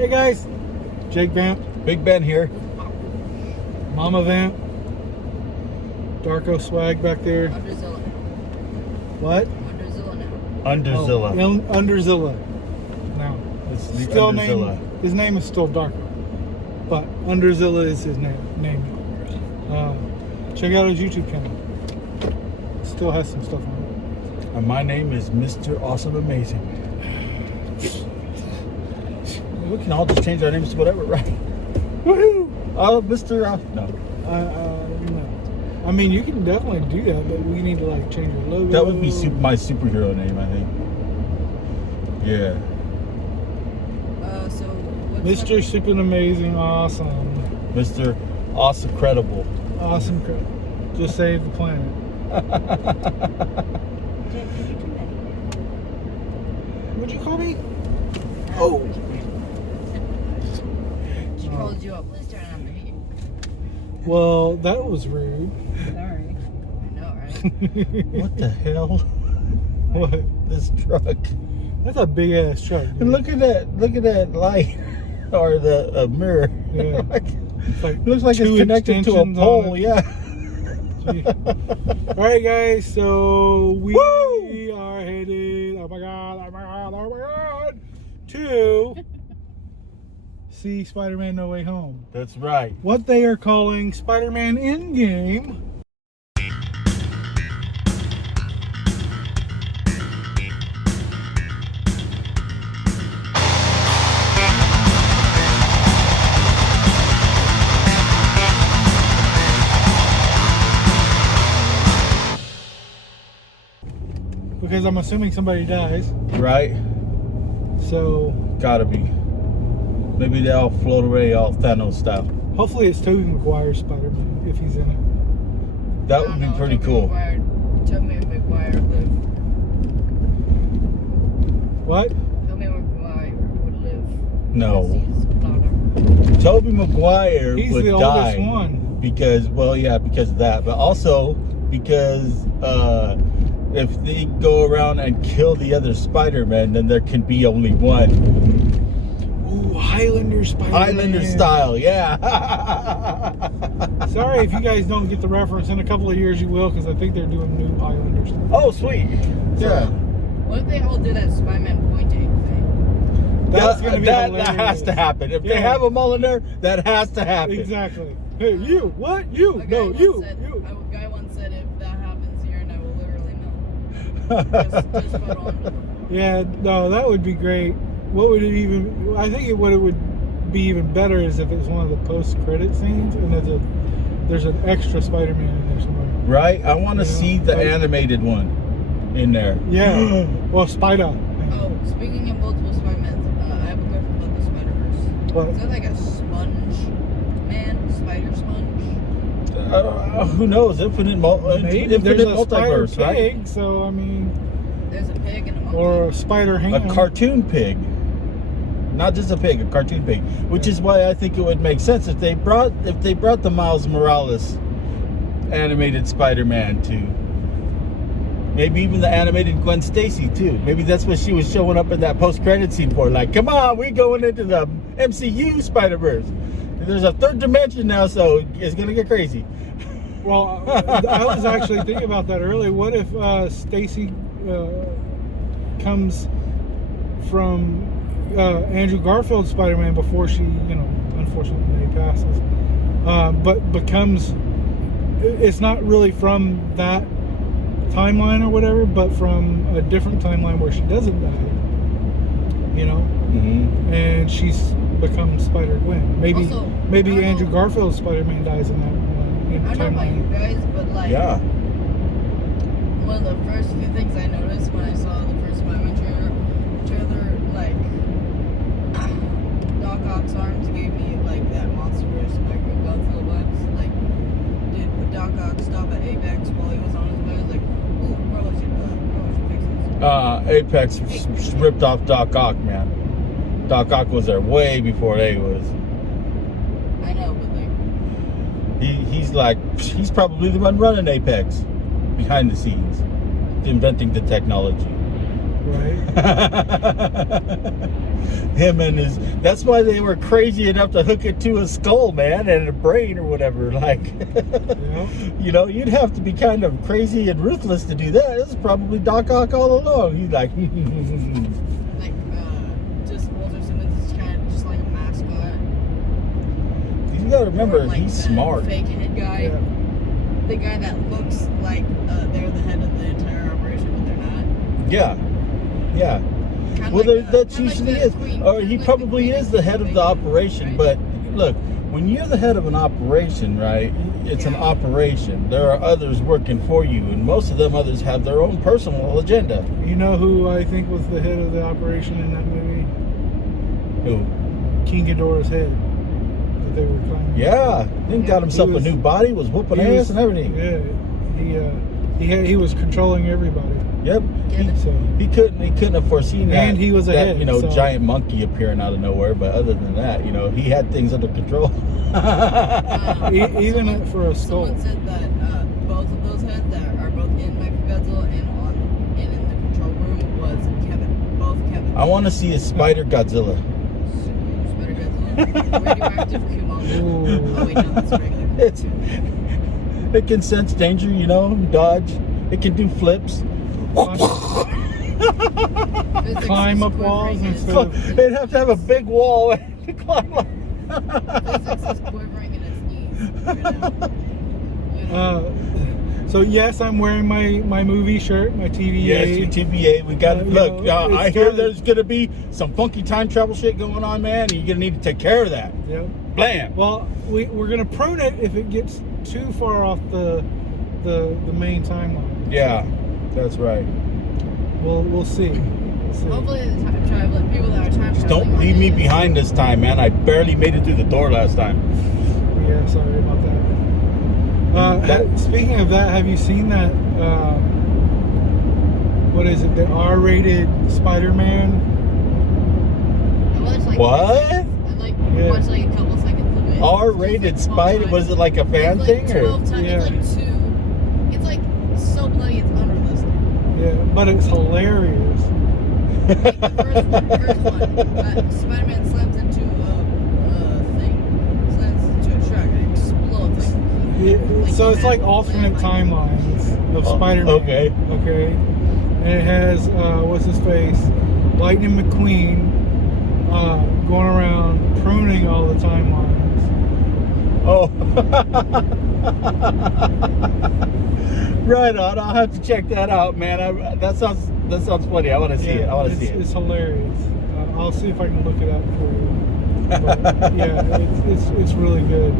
Hey guys, Jake Vamp, Big Ben here. Mama Vamp, Darko Swag back there. Underzilla. What? Underzilla now. Underzilla. Oh, Underzilla. Now, It's the still Underzilla. his name is still Darko, but Underzilla is his name. Check out his YouTube channel. Still has some stuff on it. And my name is Mr. Awesome Amazing. We can all just change our names to whatever, right? Woohoo! Oh, Mr. No. No. I mean, you can definitely do that, but we need to like change your logo. That would be my superhero name, I think. Yeah. So what's Mr. Super Amazing Awesome. Mr. Awesome Credible. Awesome crap. Just save the planet. What'd you call me? Oh. She called you up. Let's turn on the heat. Well, that was rude. Sorry. I know, right? What the hell? What? This truck. That's a big ass truck. Dude. And look at that light. Or the mirror. Yeah. It Like looks like it's two connected to a extensions on pole, it. yeah. All right, guys. So we Woo! are headed. Oh my god! To see Spider-Man: No Way Home. That's right. What they are calling Spider-Man Endgame. Because I'm assuming somebody dies. Right? So Gotta be. Maybe they all float away all Thanos style. hopefully it's Tobey Maguire's Spider-Man if he's in it. That would be pretty cool. Tobey Maguire lived. What? Tobey Maguire would live. No. He's louder. Tobey Maguire He's would the die oldest one. because, well, yeah, because of that, but also because if they go around and kill the other Spider-Man, then there can be only one. Ooh, Highlander Spider-Man. Highlander style, yeah. Sorry if you guys don't get the reference. In a couple of years you will, because I think they're doing new Highlander stuff. Oh, sweet. Yeah. What if they all did that Spider-Man pointing thing? That's gonna be that hilarious. has to happen. If they Yeah. have them all in there, that has to happen. Exactly. Hey, you. What? You. A No, guy you. once said, You. A guy once said, if that happens here, and I will literally melt. Just put on to the floor. Yeah, no, that would be great. What would it even... I think what it would be even better is if it was one of the post-credit scenes and there's an extra Spider-Man in there somewhere. Right? I want to Yeah. see the animated one in there. Yeah. Well, Spider. Oh, speaking of multiple Spider-Mans, I have a question about the Spider-Verse. What? Is that like a sponge man? Spider sponge? Who knows? Infinite Maybe there's a multiverse, spider right? pig, so I mean, There's a pig and a monkey. or a spider ham. A cartoon pig. Not just a pig, a cartoon pig. Which is why I think it would make sense if they brought the Miles Morales animated Spider-Man to maybe even the animated Gwen Stacy too. Maybe that's what she was showing up in that post-credit scene for. Like, come on, we're going into the MCU Spider-Verse. There's a third dimension now, so it's gonna get crazy. Well, I was actually thinking about that earlier. What if Stacy comes from Andrew Garfield's Spider-Man before she, unfortunately passes, but becomes... It's not really from that timeline or whatever, but from a different timeline where she doesn't die. Mm-hmm. And she's become Spider-Gwen. Maybe Also, Andrew Garfield's Spider-Man dies in that I don't know about you timeline. guys, but like, Yeah. one of the first few things I noticed when I saw the first Spider-Man trailer, like, Doc Ock's arms gave me like that Monsterverse Micro Godzilla vibes. Like, did Doc Ock stop at Apex while he was on his way? I was like, ooh, bro should fix this. Apex ripped off Doc Ock, man. Doc Ock was there way before they was. I know, but like, He's probably the one running Apex behind the scenes, inventing the technology. Him and his. That's why they were crazy enough to hook it to a skull, man, and a brain or whatever. Like, Yeah. you know, you'd have to be kind of crazy and ruthless to do that. This is probably Doc Ock all along. He's like, Like, just Walter Simmons is kind of just like a mascot. you gotta remember, Or like he's the smart. Fake head guy. Yeah. The guy that looks like they're the head of the entire operation, but they're not. Yeah, yeah. Kinda Well, like that kinda usually like is. the Queen, Or kinda he like probably Queen is the head of the Bacon, operation. right? But look, when you're the head of an operation, right, it's an Yeah. operation. There are others working for you, and most of them others have their own personal agenda. You know who I think was the head of the operation in that movie? Who? King Ghidorah's head that they were climbing. Yeah, then got himself He was- a new body, was whooping He ass was- and everything. Yeah, he was controlling everybody. Yep. Get it? So He couldn't have foreseen that. And he was that, ahead, you know, so- giant monkey appearing out of nowhere. But other than that, you know, he had things under control. Even for a skull. Someone said that both of those heads that are both in Mechagodzilla and in the control room was both Kevin. I want to see a Spider Godzilla. Spider Godzilla. Radioactive Kumonga. Ooh. Oh wait, no, that's regular. It's, it can sense danger, you know, dodge. It can do flips. Physics Climb is up walls quivering instead in of- its- They'd have to have a big wall to climb up. Physics is quivering in its knees right now. You know? So yes, I'm wearing my movie shirt, my TVA. Yes, your TBA. We got You look. know, I it's hear kinda- there's gonna be some funky time travel shit going on, man. And you're gonna need to take care of that. Yep. Blam. Well, we're gonna prune it if it gets too far off the main timeline. Yeah, that's right. We'll see. We'll see. Hopefully the time travel people that are time Just traveling. don't leave me on it- behind this time, man. I barely made it through the door last time. Yeah, sorry about that. Speaking of that, have you seen that? What is it? The R-rated Spider-Man. I watched like What? I like Yeah. watched like a couple seconds of it. R-rated Just, like, 12 Spider. times. Was it like a fan It's thing like or? 12 times. Yeah. It's like 2. It's like so bloody it's unrealistic. Yeah, but it's hilarious. Like the first one, Spider-Man slams into a thing, slams into a truck, and it explodes. Yeah, so it's like alternate timelines of Oh, Spider-Man. okay. Okay. And it has what's his face, Lightning McQueen, going around pruning all the timelines. Oh. Right on. I'll have to check that out, man. That sounds funny. I want to see it. I want to see it. It's hilarious. I'll see if I can look it up for you. But, yeah, it's really good.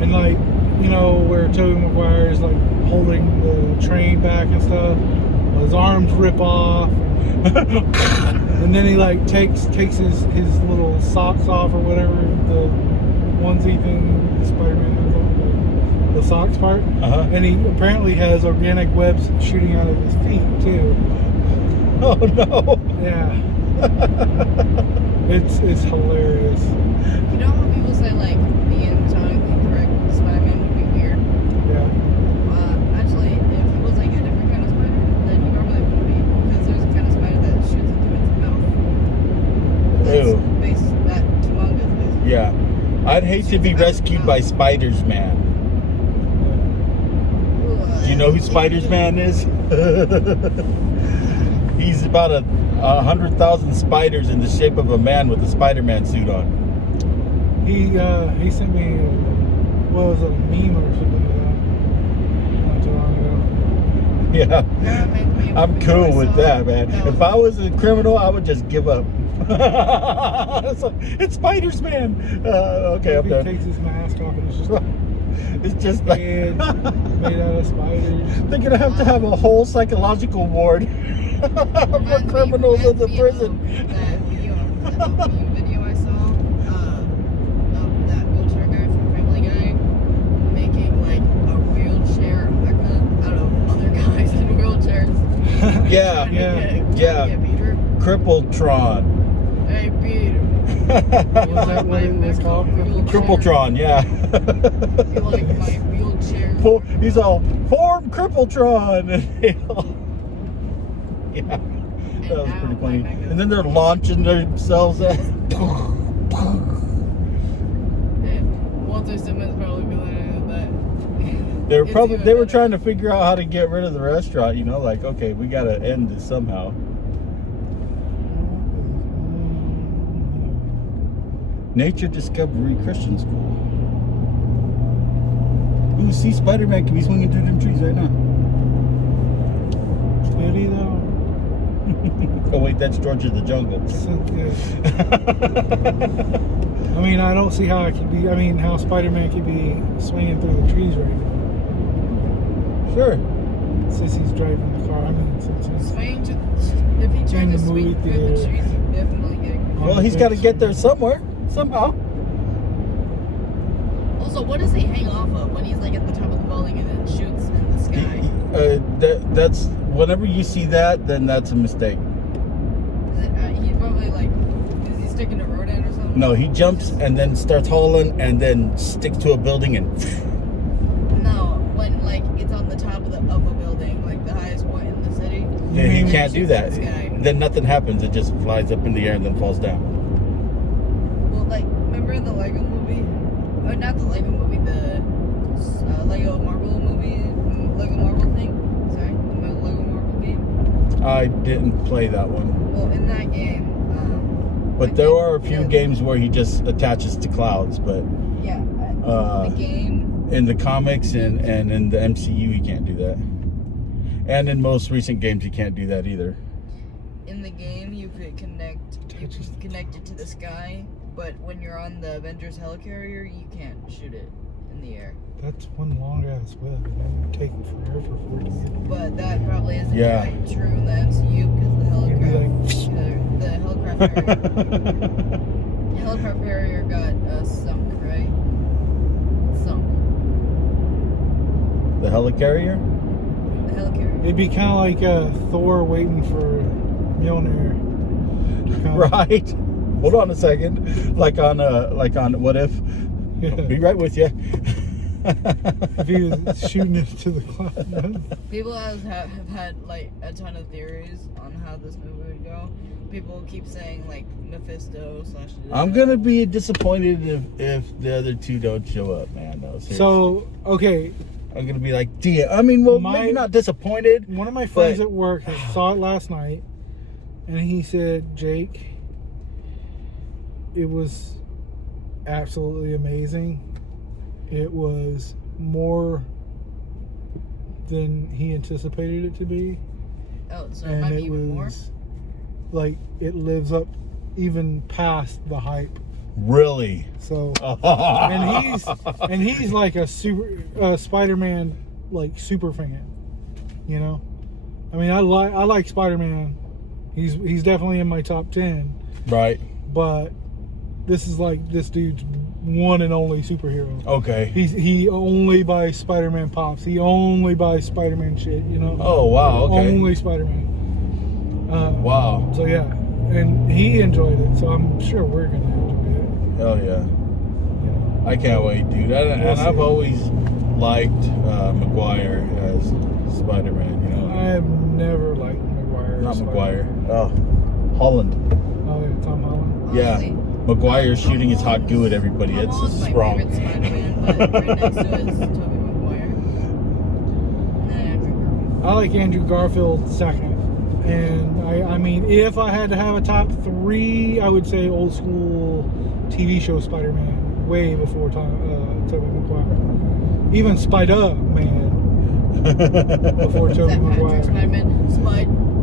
And like, you know, where Tobey Maguire is like holding the train back and stuff, his arms rip off, and then he like takes his little socks off or whatever, the onesie thing the Spider-Man has on, the socks part, and he apparently has organic webs shooting out of his feet too. Oh no. Yeah. It's hilarious. You know how people say like the anatomically correct Spider-Man would be weird? Yeah. Actually, if he was like a different kind of spider, then he probably wouldn't be, because there's a kind of spider that shoots into its mouth. That Tumonga is based. Yeah. I'd hate to be rescued by Spiders Man. Do you know who Spiders Man is? He's about 100,000 spiders in the shape of a man with a Spider-Man suit on. He sent me what was it, a meme or something like that not too long ago. Yeah. I'm cool with that, man. If I was a criminal, I would just give up. It's Spiders Man. Okay, I'm He done. takes his mask off and it's just like It's just like head made out of spiders. they're gonna have to have a whole psychological ward for criminals in the prison. That video I saw of that wheelchair guy from Family Guy making like a wheelchair mecha out of other guys in wheelchairs. Yeah, yeah. Crippletron. Hey, Peter. Was that what it was called? Crippletron, yeah. You like my wheelchair? He's all form Crippletron. Yeah. get was out pretty my funny. mecha. And then they're launching themselves at. Walter Simmons probably be like that. They were trying to figure out how to get rid of the restaurant, you know, like, okay, we gotta end this somehow. Nature Discovery Christian School. Ooh, see, Spider-Man can be swinging through them trees right now. Did he though? Oh wait, that's George of the Jungle. I mean, I don't see how it could be. I mean, how Spider-Man could be swinging through the trees right now. Sure. Since he's driving the car. I mean, since he's Swing to, if he tried in to the swing movie through the theater. trees, he'd definitely get. Well, he's got to get there somewhere, somehow. Also, what does he hang off of when he's like at the top of the building and then shoots in the sky? That's whenever you see that, then that's a mistake. Is it, he probably like, is he sticking a road end or something? No, he jumps and then starts hauling and then sticks to a building and. No, when like it's on the top of a building, like the highest point in the city. Yeah, he can't do that. Shoots in the sky. Then nothing happens. It just flies up in the air and then falls down. Well, like, remember in the Lego movie? Or not the Lego movie, the Lego Marvel movie? Lego Marvel thing? Sorry? The Lego Marvel game? I didn't play that one. Well, in that game, But there are a few games where he just attaches to clouds, but yeah, the game. in the comics and in the MCU, he can't do that. And in most recent games, he can't do that either. In the game, you could connect it to the sky, but when you're on the Avengers helicarrier, you can't shoot it in the air. That's one long ass web. It would take forever for it to get. But that probably isn't Yeah. quite true in the MCU because the You'd be helicraft carrier got sunk, right? Sunk. The helicarrier? The helicarrier. It'd be kind of like Thor waiting for Mjolnir. Right. Hold on a second. Like on What If? Yeah. Be right with you. If he was shooting it to the cloud. People have had like a ton of theories on how this movie would go. People keep saying like Mephisto / I'm gonna be disappointed if the other two don't show up, man. No, seriously. So, okay, I'm gonna be like, damn. I mean, well, maybe not disappointed. one of my friends But- at work saw it last night, and he said, Jake, it was absolutely amazing. It was more than he anticipated it to be. Oh, so it might be even more? Like, it lives up even past the hype. Really? So, and he's like a super Spider-Man like super fan, you know. I mean, I like Spider-Man. He's definitely in my top 10. Right. But this is like this dude's one and only superhero. Okay. He only buys Spider-Man pops. He only buys Spider-Man shit, you know. Oh wow. Okay. Only Spider-Man. Wow. So yeah, and he enjoyed it. So I'm sure we're gonna enjoy it. Hell yeah. You know. I can't wait, dude. And I've always liked McGuire as Spider-Man. You know. I've never liked McGuire. Not McGuire. Oh, Holland. Oh yeah, Tom Holland. Yeah. Honestly, McGuire shooting his hot goo at everybody. Tom It's Holland's my wrong. favorite Spider-Man, but right next to it is Tobey Maguire. And then Andrew Garfield. I like Andrew Garfield second. And I mean, if I had to have a top 3, I would say old school TV show Spider-Man, way before Tobey Maguire. Even Spider-Man before Is Tobey that Patrick Maguire. Spider-Man?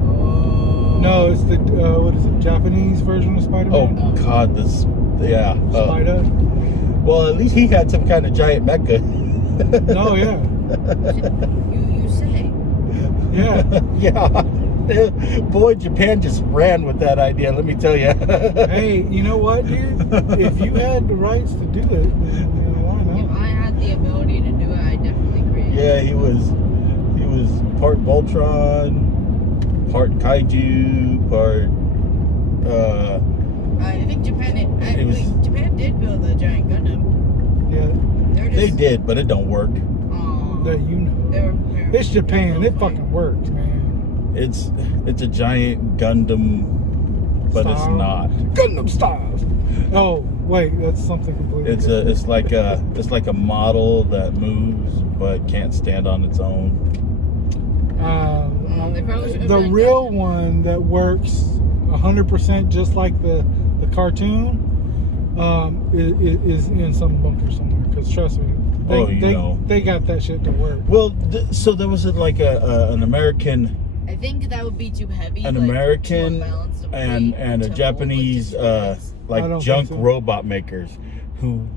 No, it's the what is it? Japanese version of Oh Spider-Man. God, this. Yeah. Spider. Well, at least he had some kind of giant mecha. No, yeah, You say. yeah. Yeah. Boy, Japan just ran with that idea. Let me tell you. Hey, you know what, dude? If you had the rights to do it, then, why If not? I had the ability to do it, I'd definitely create it. Yeah, he was part Voltron, part Kaiju, part. I think Japan did build a giant Gundam. Yeah, They did, but it don't work. Aw. that you know. They were prepared. It's Japan. It fucking works, man. It's a giant Gundam, but it's Style. not. Gundam style. Oh wait, that's something completely. It's like a model that moves but can't stand on its own. They probably should have The been real done. one that works 100% just like the cartoon is in some bunker somewhere. Because trust me, they got that shit to work. Well, so there was an American, I think that would be too heavy. an like, American too unbalanced of and weight and a to hold, Japanese like, just I don't junk think so. robot makers who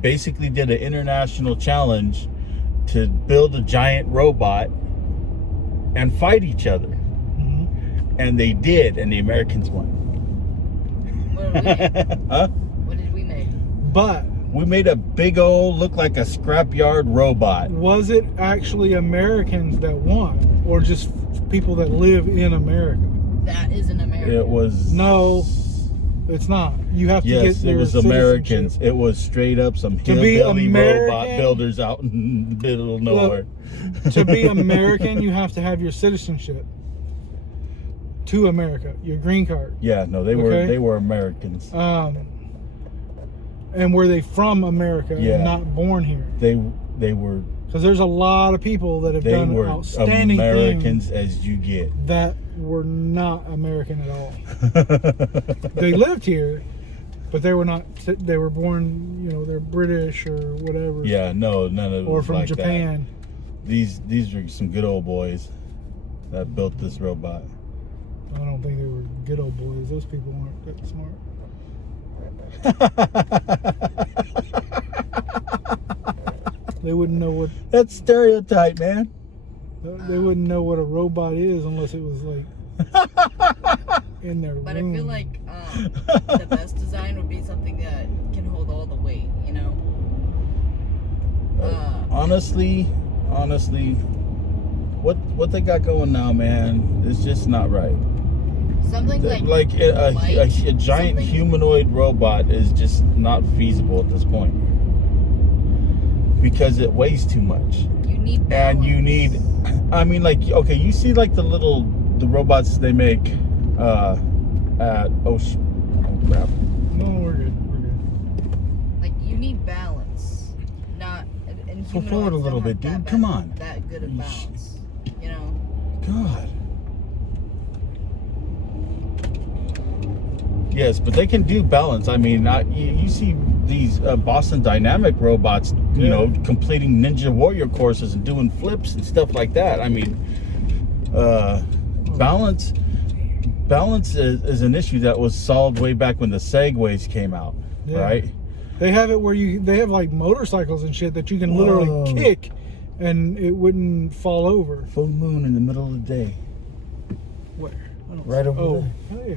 basically did an international challenge to build a giant robot and fight each other. Mhm. And they did, and the Americans won. What did we make? Huh? What did we make? But We made a big old, look like a scrapyard robot. was it actually Americans that won, or just people that live in America? That is an American. It was No, it's not. You have to get Yes, it their was citizenship. Americans. It was straight up some To be hillbilly robot American- builders out in the middle of nowhere. To be American, you have to have your citizenship to America, your green card. Yeah, no, they Okay. were Americans. And were they from America Yeah. and not born here? They were Because there's a lot of people that have done outstanding Americans things as you get. that were not American at all. They lived here, but they were not. They were born, they're British or whatever. Yeah, no, none of it Or was from like Japan. that. These are some good old boys that built this robot. I don't think they were good old boys. Those people weren't that smart. They wouldn't know what That's stereotype, man. they wouldn't know what a robot is unless it was like in their But room. I feel like the best design would be something that can hold all the weight, Honestly, what they got going now, man, is just not right. Something like a light, giant something- humanoid robot is just not feasible at this point because it weighs too much. you need balance. And you need, I mean, okay, you see the robots they make at oh crap. No, we're good. We're good. Like you need balance, not. And Pull forward a humanoids little don't bit, have dude. that Come bad- on. That good of balance, God. Yes, but they can do balance. I mean, you see these Boston Dynamic robots, you know, completing Ninja Warrior courses and doing flips and stuff like that. I mean, balance is an issue that was solved way back when the Segways came out, Yeah. right? They have it where they have like motorcycles and shit that you can literally Whoa. kick and it wouldn't fall over. Full moon in the middle of the day. Where? I don't Right see- over there. Oh, yeah.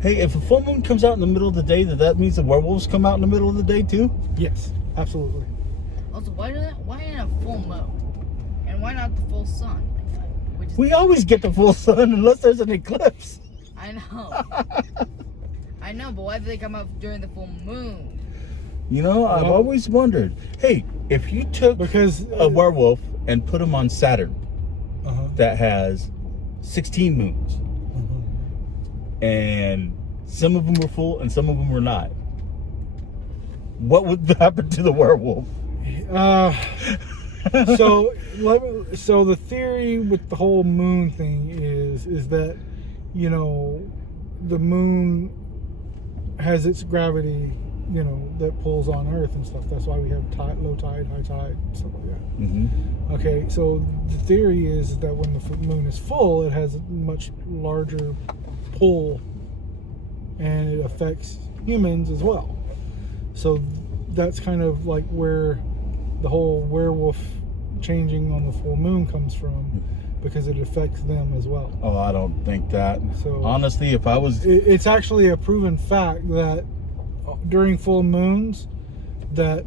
Hey, if a full moon comes out in the middle of the day, that means the werewolves come out in the middle of the day too? Yes, absolutely. Also, why not a full moon, and why not the full sun? Which is, We always get the full sun unless there's an eclipse. I know, I know, but why do they come out during the full moon? You know, I've Well- always wondered. Hey, if you took Because a werewolf and put him on Saturn uh-huh. that has 16 moons, and some of them were full and some of them were not, what would happen to the werewolf? So the theory with the whole moon thing is that, you know, the moon has its gravity, you know, that pulls on Earth and stuff. That's why we have low tide, high tide, stuff like that. Mm-hmm. Okay, so the theory is that when the moon is full, it has a much larger pull, and it affects humans as well. So that's kind of like where the whole werewolf changing on the full moon comes from, because it affects them as well. Oh, I don't think that. So Honestly, if I was... it's actually a proven fact that during full moons that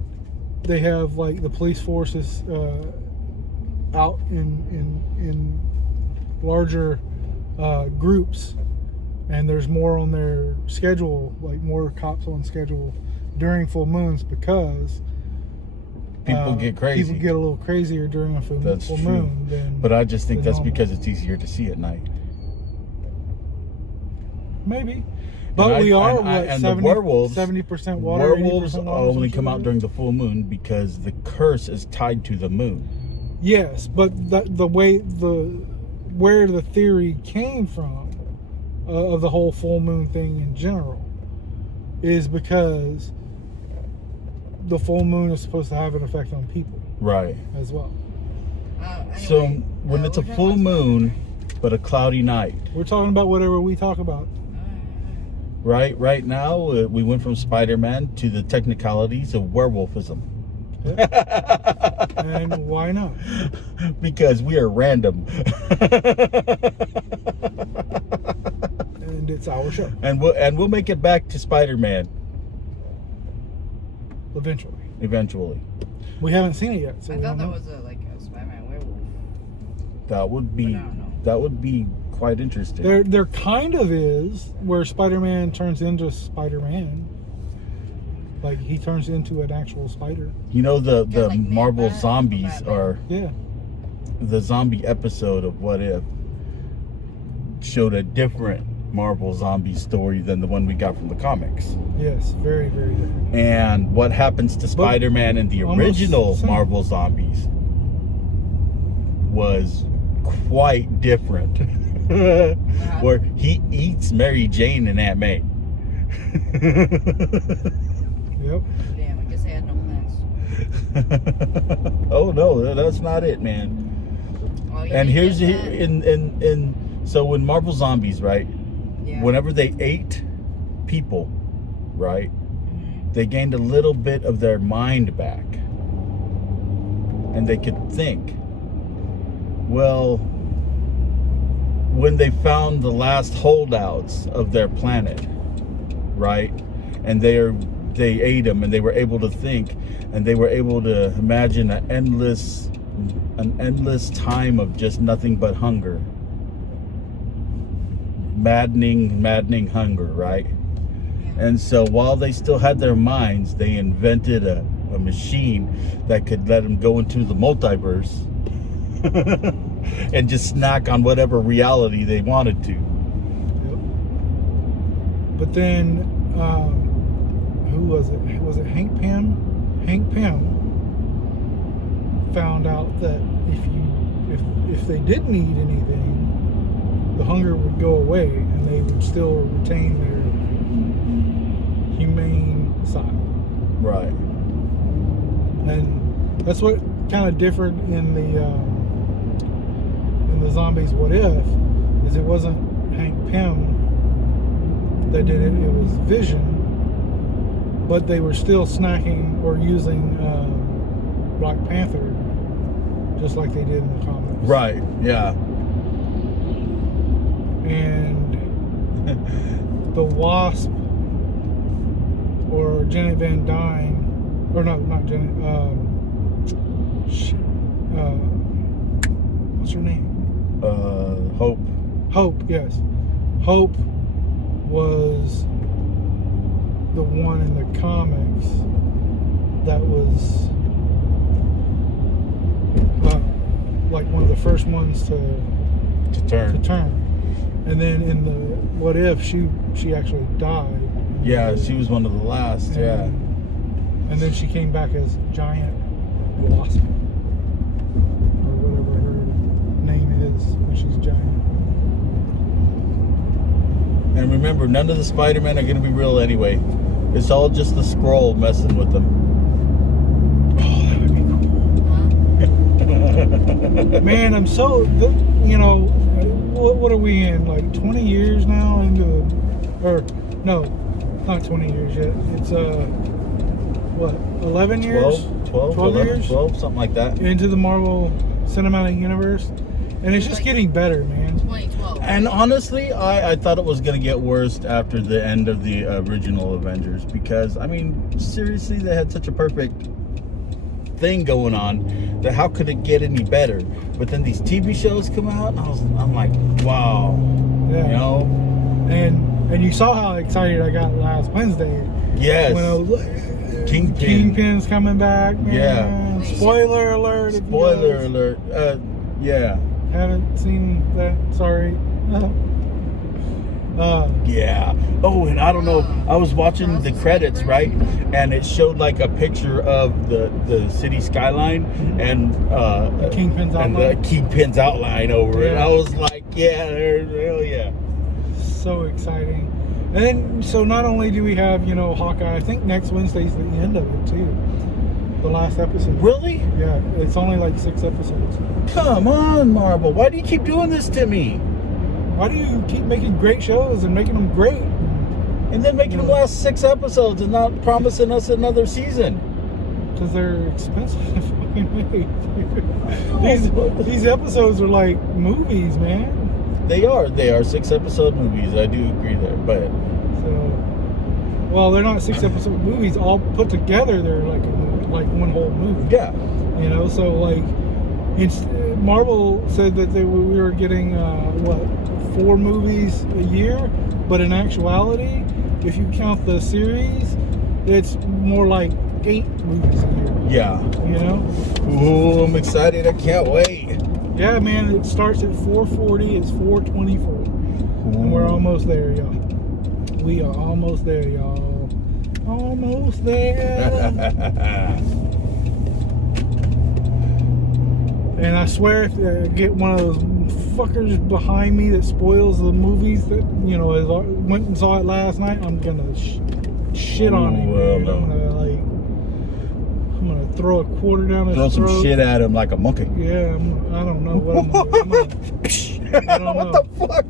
they have like the police forces out in larger groups, and there's more on their schedule, like more cops on schedule during full moons, because People get crazy. People get a little crazier during a full moon. But I just think that's normal. because it's easier to see at night. Maybe. But we are, and the werewolves, 70% water, werewolves 80% water, only come out during the full moon because the curse is tied to the moon. Yes, but where the theory came from of the whole full moon thing in general is because the full moon is supposed to have an effect on people, right? As well. Anyway, So when it's a full moon, but a cloudy night, we're talking about whatever we talk about. Right? Right now, we went from Spider-Man to the technicalities of werewolfism. Yep. And why not? Because we are random. And it's our show. And we'll make it back to Spider-Man eventually. We haven't seen it yet, so I we thought don't that know. was a Spider-Man werewolf. That would be quite interesting. There kind of is, where Spider-Man turns into Spider-Man. Like, he turns into an actual spider. You know, the like Marvel Batman, zombies Batman. are... Yeah. The zombie episode of What If showed a different Marvel zombie story than the one we got from the comics. Yes, very, very different. And what happens to Spider-Man in the original Marvel zombies was quite different. Where he eats Mary Jane and Aunt May. Yep. Damn, I guess I had no plans. Oh no, that's not it, man. Oh, yeah, And here's that. so in Marvel Zombies, right? Yeah. Whenever they ate people, right? They gained a little bit of their mind back. And they could think. Well, when they found the last holdouts of their planet, right? And they ate them, and they were able to think, and they were able to imagine an endless time of just nothing but hunger. Maddening hunger, right? Yeah. And so while they still had their minds, they invented a machine that could let them go into the multiverse and just snack on whatever reality they wanted to. Yep. But then, who was it? Was it Hank Pym? Hank Pym found out that if they didn't eat anything, the hunger would go away and they would still retain their humane side. Right. And that's what kind of differed in the zombies What If, is it wasn't Hank Pym that did it, it was Vision, but they were still snacking or using Black Panther just like they did in the comics. Right, yeah. And the Wasp or Janet Van Dyne, or no, not Janet, what's her name? Hope. Hope, yes. Hope was the one in the comics that was like one of the first ones to turn. And then in the What If, she actually died. Yeah, she was one of the last, yeah. And then she came back as Giant Wasp, or whatever her name is when she's giant. And remember, none of the Spider-Men are going to be real anyway. It's all just the Skrull messing with them. Oh, that would be cool. Man, I'm so, what are we in, like 20 years now into, or no, not 20 years yet. It's, 11 years? 12 years? 12, something like that. Into the Marvel Cinematic Universe. And it's just getting better, man. 2012. And honestly, I thought it was going to get worse after the end of the original Avengers. Because, I mean, seriously, they had such a perfect thing going on that how could it get any better? But then these TV shows come out, and I'm like, wow. Yeah. You know? And And you saw how excited I got last Wednesday. Yes. When I was Kingpin's coming back, man. Yeah. Spoiler alert. if you Spoiler guys alert. Yeah. Haven't seen that. Sorry. Yeah. Oh, and I don't know. I was watching the credits, right? And it showed like a picture of the city skyline and Kingpin's and outline. the Kingpin's outline over it. Yeah. I was like, yeah, hell yeah. So exciting. And then, so not only do we have, Hawkeye, I think next Wednesday's the end of it too. The last episode. Really? Yeah, it's only like 6 episodes. Come on, Marvel. Why do you keep doing this to me? Why do you keep making great shows and making them great? And then making them last 6 episodes and not promising us another season. Because they're expensive to fucking make. These episodes are like movies, man. They are 6 episode movies. I do agree there, but well, they're not 6 episode movies all put together. They're like one whole movie. yeah. So like, Marvel said that we were getting 4 movies a year, but in actuality, if you count the series, it's more like 8 movies a year. Yeah. Ooh, I'm excited. I can't wait. Yeah, man, it starts at 4:40, it's 4:24. And we're almost there, y'all. We are almost there, y'all. Almost there. And I swear, if I get one of those fuckers behind me that spoils the movies that, went and saw it last night, I'm gonna shit on him. Well, Man. no. I'm gonna throw a quarter down his Throw throat. some shit at him like a monkey. Yeah, I don't know what I'm gonna do. I don't What know. the fuck?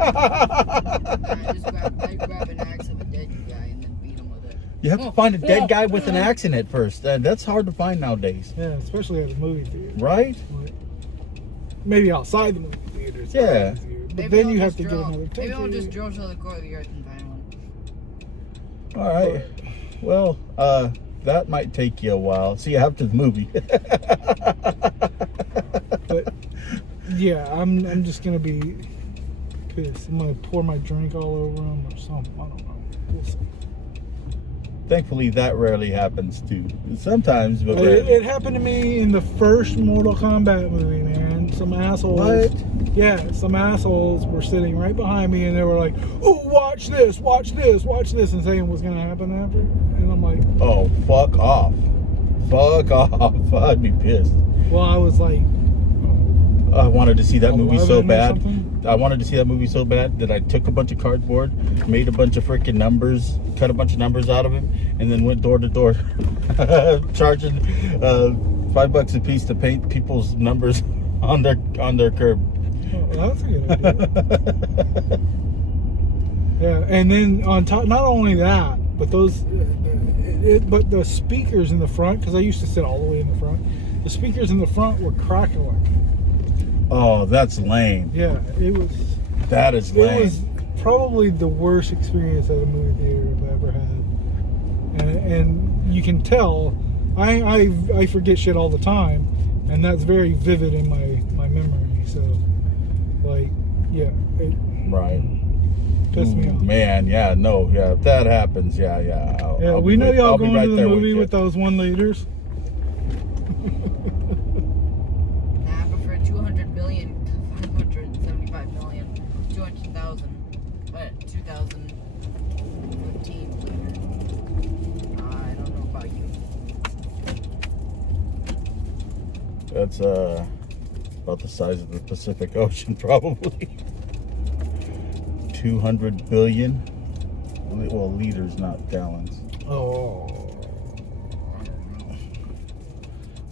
I grab an axe of a dead guy and then beat him with it. You have to find a dead guy with an axe in it first. That's hard to find nowadays. Yeah, especially at a movie theater. Right? Like, maybe outside the movie theater. It's Yeah. easier. But Maybe then I'll you have just to get drill- another ticket. Maybe I'll just drill to the core of the earth and find one. All right. Well, that might take you a while. See, after the movie. But yeah, I'm just gonna be pissed. I'm gonna pour my drink all over him or something. I don't know. We'll see. Thankfully, that rarely happens too. Sometimes, but But rarely. it happened to me in the first Mortal Kombat movie, man. Some assholes. What? Yeah, some assholes were sitting right behind me and they were like, "Oh, watch this, watch this, watch this," and saying what's gonna happen after. And I'm like, Oh, fuck off. Fuck off. I'd be pissed. well, I was like, I wanted to see that movie so 11 or bad. something? I wanted to see that movie so bad that I took a bunch of cardboard, made a bunch of freaking numbers, cut a bunch of numbers out of it, and then went door to door, charging $5 a piece to paint people's numbers on their curb. oh, that's a good idea. Yeah, and then on top, not only that, but but the speakers in the front, because I used to sit all the way in the front. The speakers in the front were crackling. Oh, that's lame. Yeah, it was. That is It lame. was probably the worst experience at a movie theater I've ever had. And you can tell, I forget shit all the time, and that's very vivid in my memory. So, like, yeah, it Right. pissed me off. Man, yeah, no, yeah, if that happens, yeah. Yeah, we know y'all going to the movie with those 1-liters. Nah, I prefer 200,575,200,000, but 2015 later. I don't know about you. That's about the size of the Pacific Ocean, probably. 200 billion. Well, liters, not gallons. Oh.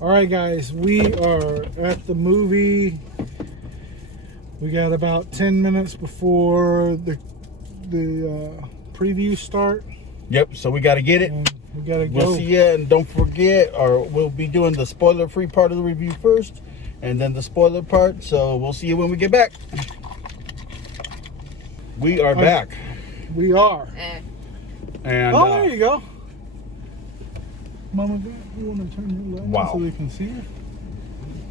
All right, guys, we are at the movie. We got about 10 minutes before the previews start, Yep, so we got to get it. and we gotta go. We'll see you, and don't forget, or we'll be doing the spoiler-free part of the review first, and then the spoiler part, so we'll see you when we get back. We are back. We are. And Oh, there you go. Mama, you want to turn your light on Wow. so they can see you?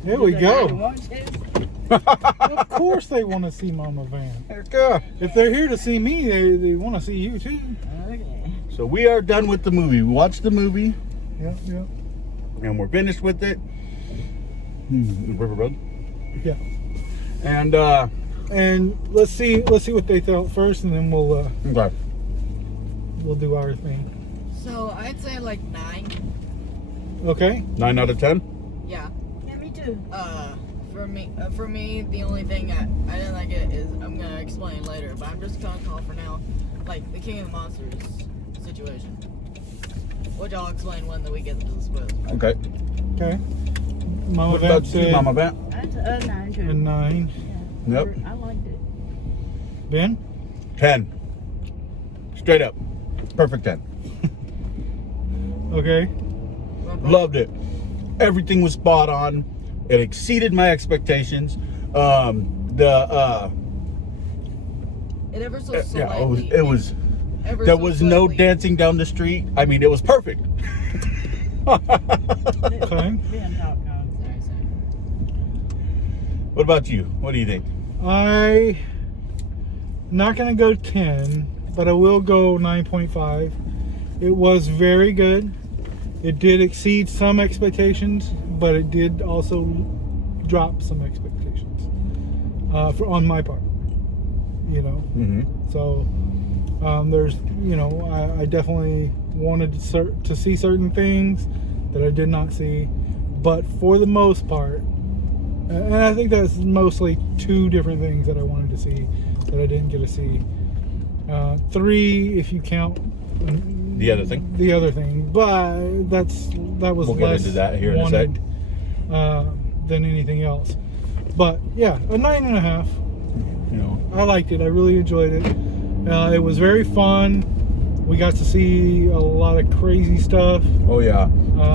There we Do they go. want to? Of course they want to see Mama Van. Heck yeah. If they're here to see me, they want to see you too. Okay. So we are done with the movie. We watched the movie, Yeah, yeah, and we're finished with it. River Road. yeah. And And let's see what they thought first, and then okay. we'll do our thing. So I'd say like 9. Okay. 9 out of 10. Yeah. Yeah, me too. For me, the only thing I didn't like it is I'm gonna explain later, but I'm just gonna call for now, like the King of the Monsters situation, which I'll explain when we get into the spoilers. Okay. Okay. Mama What Van about you, said Mama Van? That's a 9 too. a 9. Yeah. Yep. I liked it. Ben? 10. Straight up. Perfect 10. Okay. Loved it. Everything was spot on. It exceeded my expectations. It ever so slightly. Yeah, it was. ever There so was no slightly- dancing down the street. I mean, it was perfect. Okay. Being top dog. Sorry. What about you? What do you think? I not gonna go 10, but I will go 9.5. It was very good. It did exceed some expectations, but it did also drop some expectations on my part. You know, Mm-hmm. so there's, I definitely wanted to see certain things that I did not see, but for the most part, and I think that's mostly 2 different things that I wanted to see that I didn't get to see. 3 if you count The other thing. the other thing, but that was We'll get less into that here in a sec. wanted, than anything else. But yeah, a 9.5. You know. I liked it. I really enjoyed it. It was very fun. We got to see a lot of crazy stuff. Oh yeah.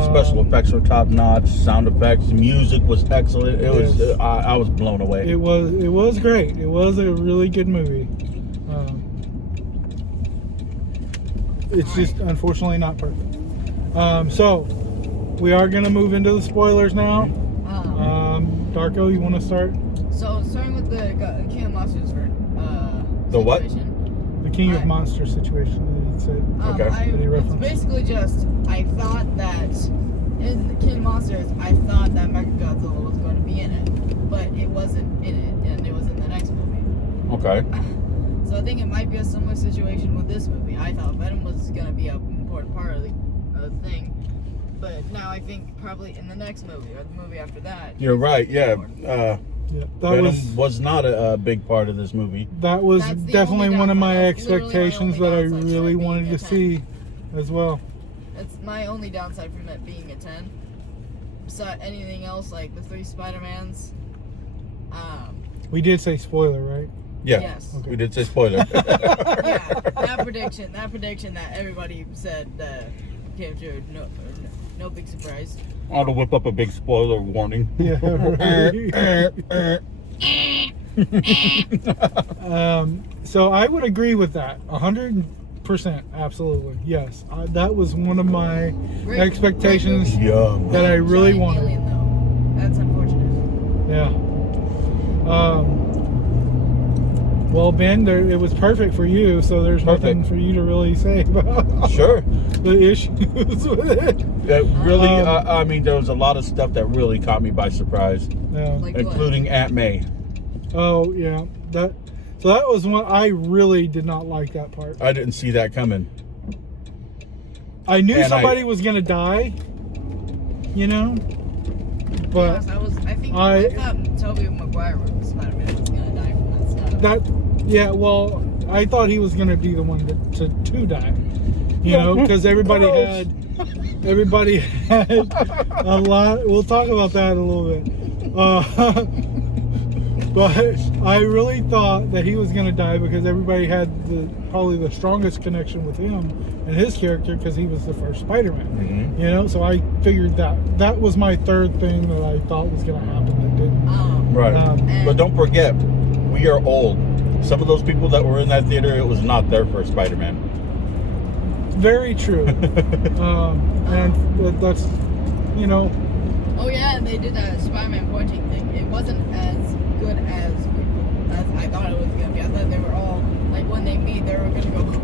Special effects were top notch. Sound effects, music was excellent. It was. Yes. I was blown away. It was great. It was a really good movie. It's just unfortunately not perfect. So we are gonna move into the spoilers now. Darko, you want to start? So starting with the King of Monsters for The what? situation. The King of Alright. Monsters situation. That he said. Okay. That he It's referenced. basically just I thought that in the King of Monsters, I thought that Mechagodzilla was going to be in it, but it wasn't in it, and it was in the next movie. Okay. So I think it might be a similar situation with this movie. I thought Venom was going to be an important part of the thing, but now I think probably in the next movie or the movie after that. You're right. Yeah. Yeah, that Venom was not a big part of this movie. that was That's the definitely only one of my downside. That's literally my expectations only that I downside to really it being wanted a to 10. see as well. That's my only downside from it being a 10. Besides anything else, like the 3 Spider-Mans. We did say spoiler, right? Yeah. Yes. We did say spoiler. Yeah, that prediction that everybody said came true. No big surprise. I ought to whip up a big spoiler warning. Yeah. Right. So I would agree with that. 100%, absolutely. Yes, that was one of my Great- expectations great movie. Yum. that I really Giant wanted. Alien, though. That's unfortunate. Yeah. Well, Ben, it was perfect for you, so there's nothing Perfect. for you to really say about Sure. the issues with it. That really, Um, I mean, there was a lot of stuff that really caught me by surprise, Yeah. Like what? including Aunt May. Oh, yeah. So that was one I really did not like that part. I didn't see that coming. I knew And somebody was gonna die, but I thought Tobey Maguire was Spider-Man was gonna die from that stuff. well, I thought he was gonna be the one to die, because everybody had a lot. We'll talk about that in a little bit. But I really thought that he was gonna die because everybody had probably the strongest connection with him and his character because he was the first Spider-Man. Mm-hmm. So I figured that was my third thing that I thought was gonna happen that didn't. Right. And- But don't forget, we are old. Some of those people that were in that theater, it was not their first Spider-Man. Very true. And that's, Oh yeah, and they did that Spider-Man pointing thing. It wasn't as good as I thought it was gonna be. I thought they were all like when they meet, they were gonna go.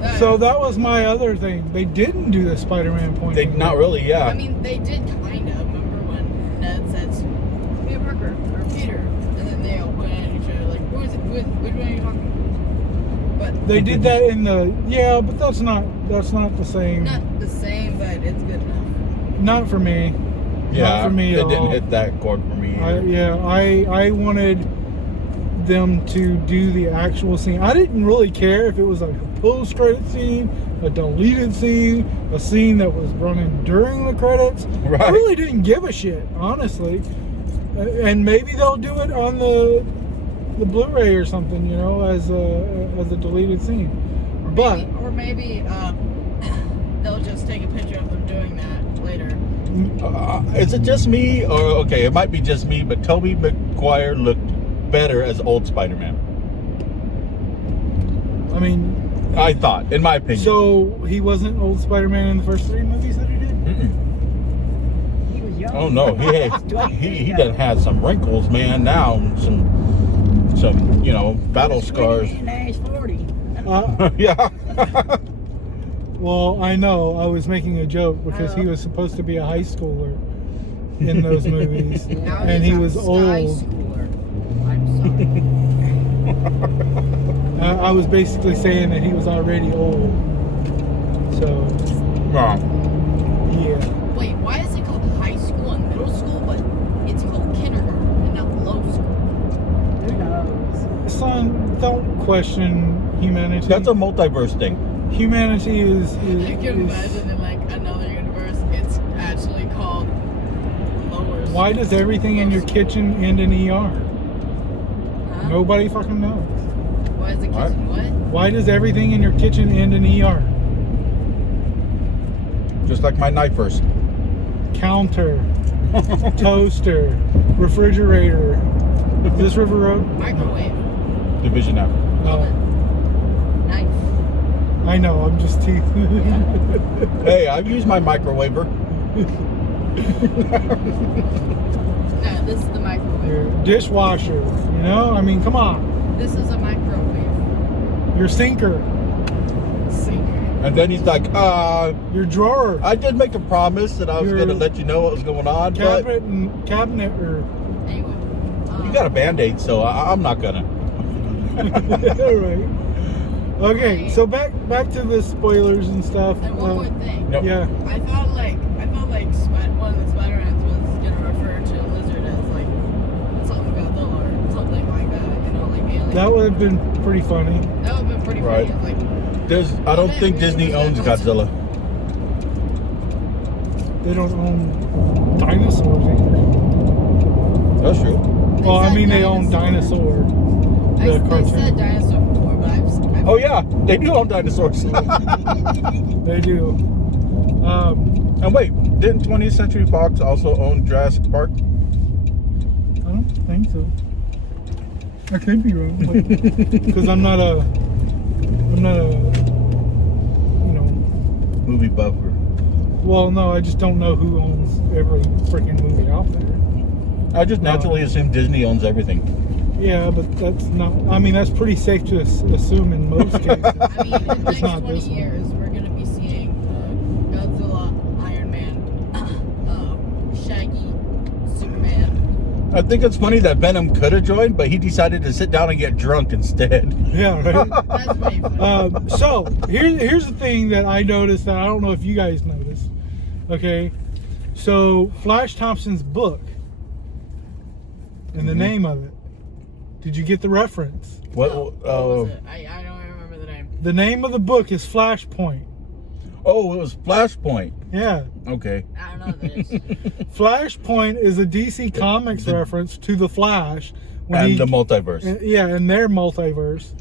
But So that was my other thing. They didn't do the Spider-Man They, pointing. not really, yeah. I mean, they did kind of. Remember when Ned says Peter Parker or Peter, and then they all point at each other like, who is it? Which one are you talking to? But They did that in the but that's not the same. not the same, but it's good enough. Not for me. Yeah, Not for me it at didn't all. hit that chord for me either. I wanted them to do the actual scene. I didn't really care if it was like a post-credit scene, a deleted scene, a scene that was running during the credits. Right. I really didn't give a shit, honestly. And maybe they'll do it on the Blu-ray or something, you know, as a deleted scene. But Maybe they'll just take a picture of them doing that later. Is it just me, or okay, it might be just me, but Tobey Maguire looked better as old Spider-Man. I mean, I thought, in my opinion. so he wasn't old Spider-Man in the first 3 movies that he did? Mm-mm. He was young. Oh no, he done had some wrinkles, man. Now some battle scars. Now he's 40. Yeah. Well, I know. I was making a joke because he was supposed to be a high schooler in those movies, Now and he's he a was sky old. schooler. I'm sorry. I was basically saying that he was already old. So, Wow. yeah. Wait, why is it called high school and middle school, but it's called kindergarten and not low school? Who knows? Son, don't question humanity. That's a multiverse thing. Humanity is I can imagine in like another universe, it's actually called lower school. Why does everything in your kitchen end in ER? Huh? Nobody fucking knows. Why is the kitchen what? Why does everything in your kitchen end in ER? Just like my knife first. Counter, toaster, refrigerator. Is this River Road? Microwave. Division F. Oven. Knife. I know, I'm just teasing. Hey, I've used my microwaver. No, this is the microwave. Your dishwasher, you know? I mean, come on. This is a microwave. Your sinker, Sinker. And then he's like, your drawer, I did make a promise that I was Your going to let you know what was going on, but cabinet, or Anyway. you got a Band-Aid, so I'm not going to. right. Okay, so back to the spoilers and stuff. And one more thing. Nope. Yeah. I thought like one of the Spider-Mans was gonna refer to a lizard as like something Godzilla or something like that, you know, like alien. That would have been pretty funny. That would have been pretty Right. funny. Like I don't think Disney owns Godzilla. They don't own dinosaurs either. That's true. Well, I said mean, they own Dinosaur. I The they cartoon. said dinosaur before, but I've Oh yeah, they do own dinosaurs. They do. And wait, didn't 20th Century Fox also own Jurassic Park? I don't think so. I could be wrong, because I'm not a, Movie buff. well, no, I just don't know who owns every freaking movie out there. I just naturally assume Disney owns everything. Yeah, but that's not, I mean, that's pretty safe to assume in most cases. I mean, in the It's next not 20 this one. years, we're gonna be seeing Godzilla, Iron Man, Shaggy, Superman. I think it's funny that Venom could have joined, but he decided to sit down and get drunk instead. Yeah, right? That's pretty funny. So here's the thing that I noticed that I don't know if you guys noticed. Okay, so Flash Thompson's book and the name of it. Did you get the reference? What? what was it? I don't remember the name. The name of the book is Flashpoint. Oh, it was Flashpoint. Yeah, Okay. I don't know what that is. Flashpoint is a DC Comics reference to the Flash And the multiverse. Yeah, and their multiverse.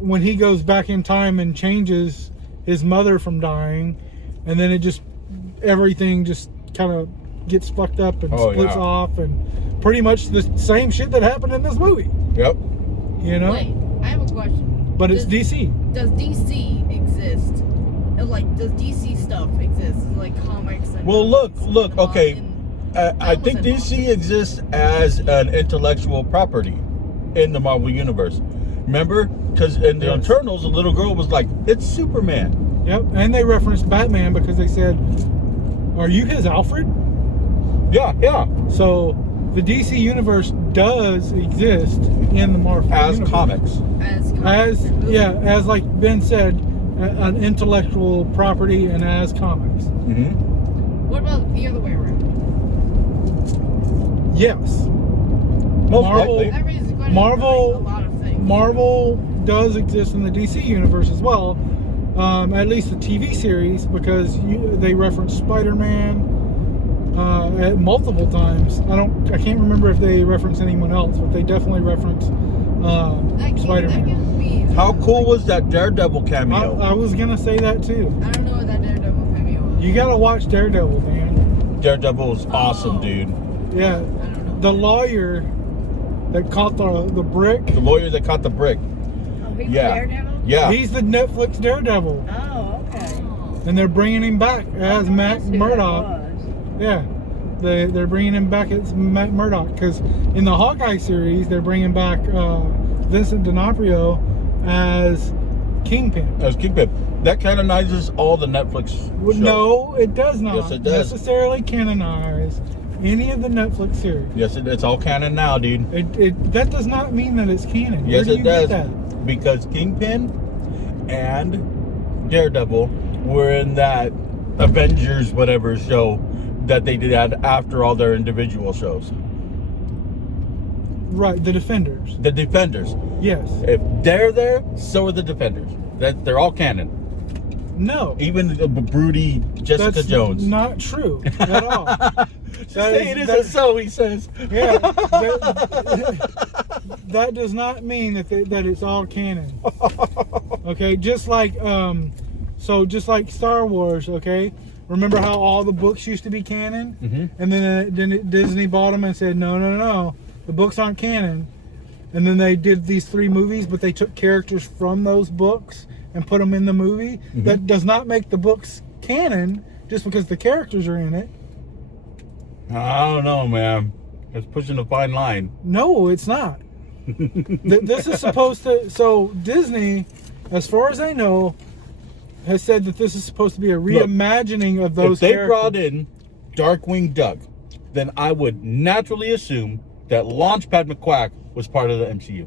When he goes back in time and changes his mother from dying, and then everything just kind of gets fucked up and splits off, and pretty much the same shit that happened in this movie. Yep. You know? Wait, I have a question. But it's DC. Does DC exist like, does DC stuff exist? Is it like comics? And Well, look, cinema okay. and- I think That was DC exists as an intellectual property in the Marvel Universe. Remember? Because in the Yes. Eternals, the little girl was like, it's Superman. Yep, and they referenced Batman because they said, "Are you his Alfred?" Yeah, yeah. So the DC universe does exist in the Marvel As universe. comics. As like Ben said, an intellectual property and as comics. Mm-hmm. What about the other way around? Yes, Most Marvel- likely. That raises a question Marvel- for, like, a lot of things. Marvel does exist in the DC universe as well. At least the TV series, because they reference Spider-Man at multiple times. I can't remember if they reference anyone else, but they definitely reference That Spider-Man. can be. How cool was that Daredevil cameo? I was gonna say that too. I don't know what that Daredevil cameo was. You gotta watch Daredevil, man. Daredevil was awesome, Oh. dude. Yeah, I don't know. the lawyer that caught the brick. The lawyer that caught the brick. Oh, he was Yeah. Daredevil? Yeah. He's the Netflix Daredevil, Oh, okay. Oh. and they're bringing him back as Matt That's who that Murdock. was. Yeah, they're bringing him back as Matt Murdock because in the Hawkeye series they're bringing back Vincent D'Onofrio as Kingpin. As Kingpin. That canonizes all the Netflix shows. No, it does not Yes, it does. necessarily canonize any of the Netflix series. Yes, it's all canon now, dude. That does not mean that it's canon. Yes, Where do it you does. get that? Because Kingpin and Daredevil were in that Avengers whatever show that they did after all their individual shows. Right, the Defenders. The Defenders. Yes. If they're there, so are the Defenders. They're all canon. No. Even the broody Jessica That's Jones. not true at all. Say it isn't so, he says. Yeah, that does not mean that that it's all canon. Okay, just like just like Star Wars. Okay, remember how all the books used to be canon, and then Disney bought them and said no, the books aren't canon, and then they did these 3 movies, but they took characters from those books and put them in the movie. That does not make the books canon just because the characters are in it. I don't know, man. It's pushing a fine line. No, it's not. This is supposed to. So Disney, as far as I know, has said that this is supposed to be a reimagining of those. If they characters. brought in Darkwing Duck, then I would naturally assume that Launchpad McQuack was part of the MCU.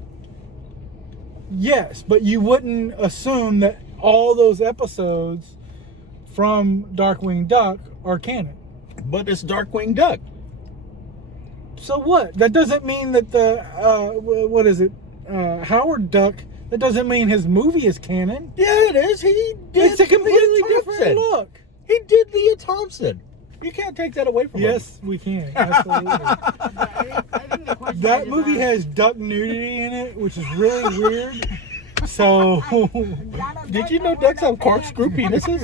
Yes, but you wouldn't assume that all those episodes from Darkwing Duck are canon. But it's Darkwing Duck. So what? That doesn't mean that the what is it? Howard Duck. That doesn't mean his movie is canon. Yeah, it is. He did. It's a completely Leah different Thompson. look. He did Leah Thompson. You can't take that away from him. Yes, we can. Absolutely. I think the question That is movie about- has duck nudity in it, which is really weird. So, Did you know ducks have corkscrew penises?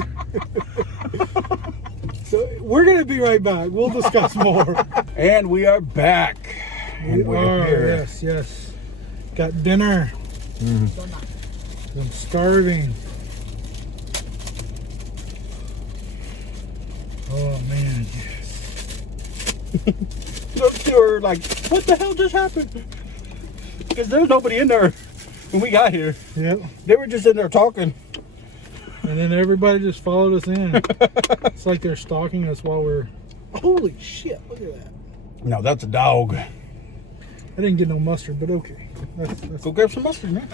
so we're gonna be right back. We'll discuss more. And we are back. And we're here. Yes. Got dinner. I'm starving. Oh man, yes. Those two are like, what the hell just happened? Because there was nobody in there when we got here. Yep. They were just in there talking. And then everybody just followed us in. It's like they're stalking us while we're. Holy shit! Look at that. No, that's a dog. I didn't get no mustard, but okay. That's Go grab some mustard, man.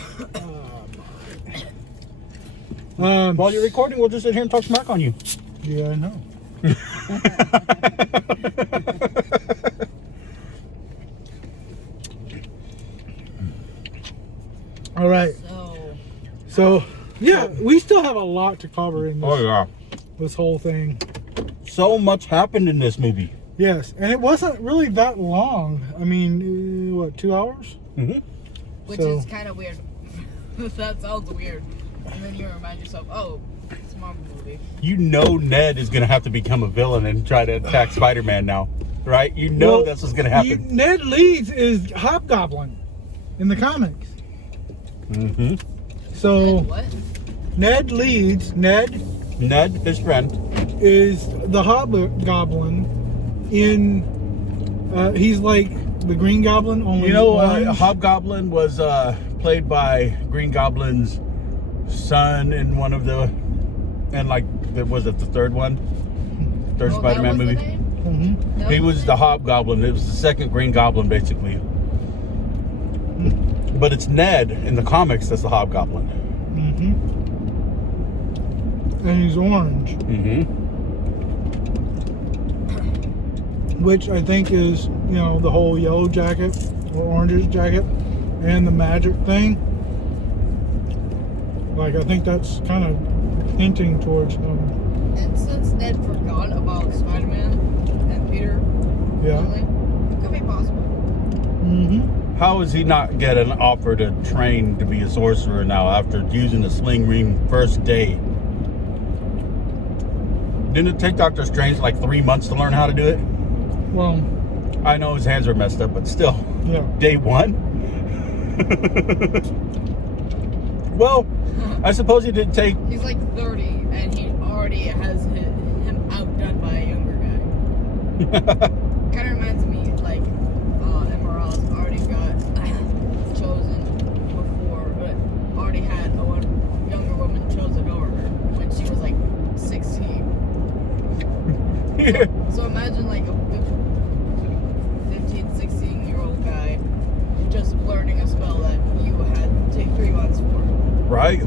While While you're recording, we'll just sit here and talk smack on you. yeah, I know. All right. So, yeah, we still have a lot to cover in yeah. this whole thing. So much happened in this movie. Yes, and it wasn't really that long. I mean, what, 2 hours? Mm-hmm. Which So- is kind of weird. That sounds weird. And then you remind yourself, oh, it's a Marvel movie. You know Ned is going to have to become a villain and try to attack Spider-Man now, right? You know Well, that's what's going to happen. Ned Leeds is Hobgoblin in the comics. Mm-hmm. So, What? Ned Leeds, Ned Ned, his friend. is the Hobgoblin in. He's like the Green Goblin, only You know, orange. Hobgoblin was played by Green Goblin's son in one of the, and like, was it the third one? Third Oh, Spider-Man that was the movie. name? Mhm. That He the was name? the Hobgoblin. It was the second Green Goblin, basically. But it's Ned in the comics that's the Hobgoblin. Mhm. And he's orange, Mm-hmm. which I think is, you know, the whole yellow jacket or orange jacket and the magic thing. Like, I think that's kind of hinting towards him. And since Ned forgot about Spider-Man and Peter, Yeah. it could be possible. Mm-hmm. How does he not get an offer to train to be a sorcerer now after using the sling ring first day? Didn't it take Doctor Strange like 3 months to learn how to do it? Well, I know his hands are messed up, but still, yeah. day one? Well, I suppose he did take... He's like 30, and he already has him outdone by a younger guy. Kind of reminds me, like, Emerald already got chosen before, but already had a younger woman chosen over her when she was like 16. So imagine like a 15, 16-year-old guy just learning a spell that you had to take 3 months for. Right?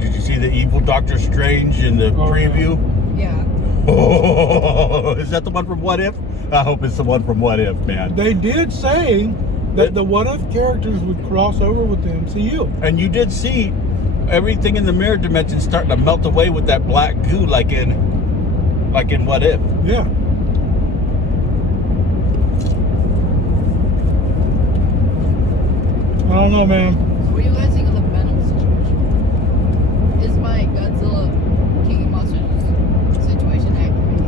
Did you see the evil Doctor Strange in the preview? Yeah. Oh, is that the one from What If? I hope it's the one from What If, man. They did say that the What If characters would cross over with the MCU. And you did see everything in the mirror dimension starting to melt away with that black goo, like in What If. Yeah. I don't know, man. So what do you guys think of the Venom situation? Is my Godzilla King of Monsters situation accurate?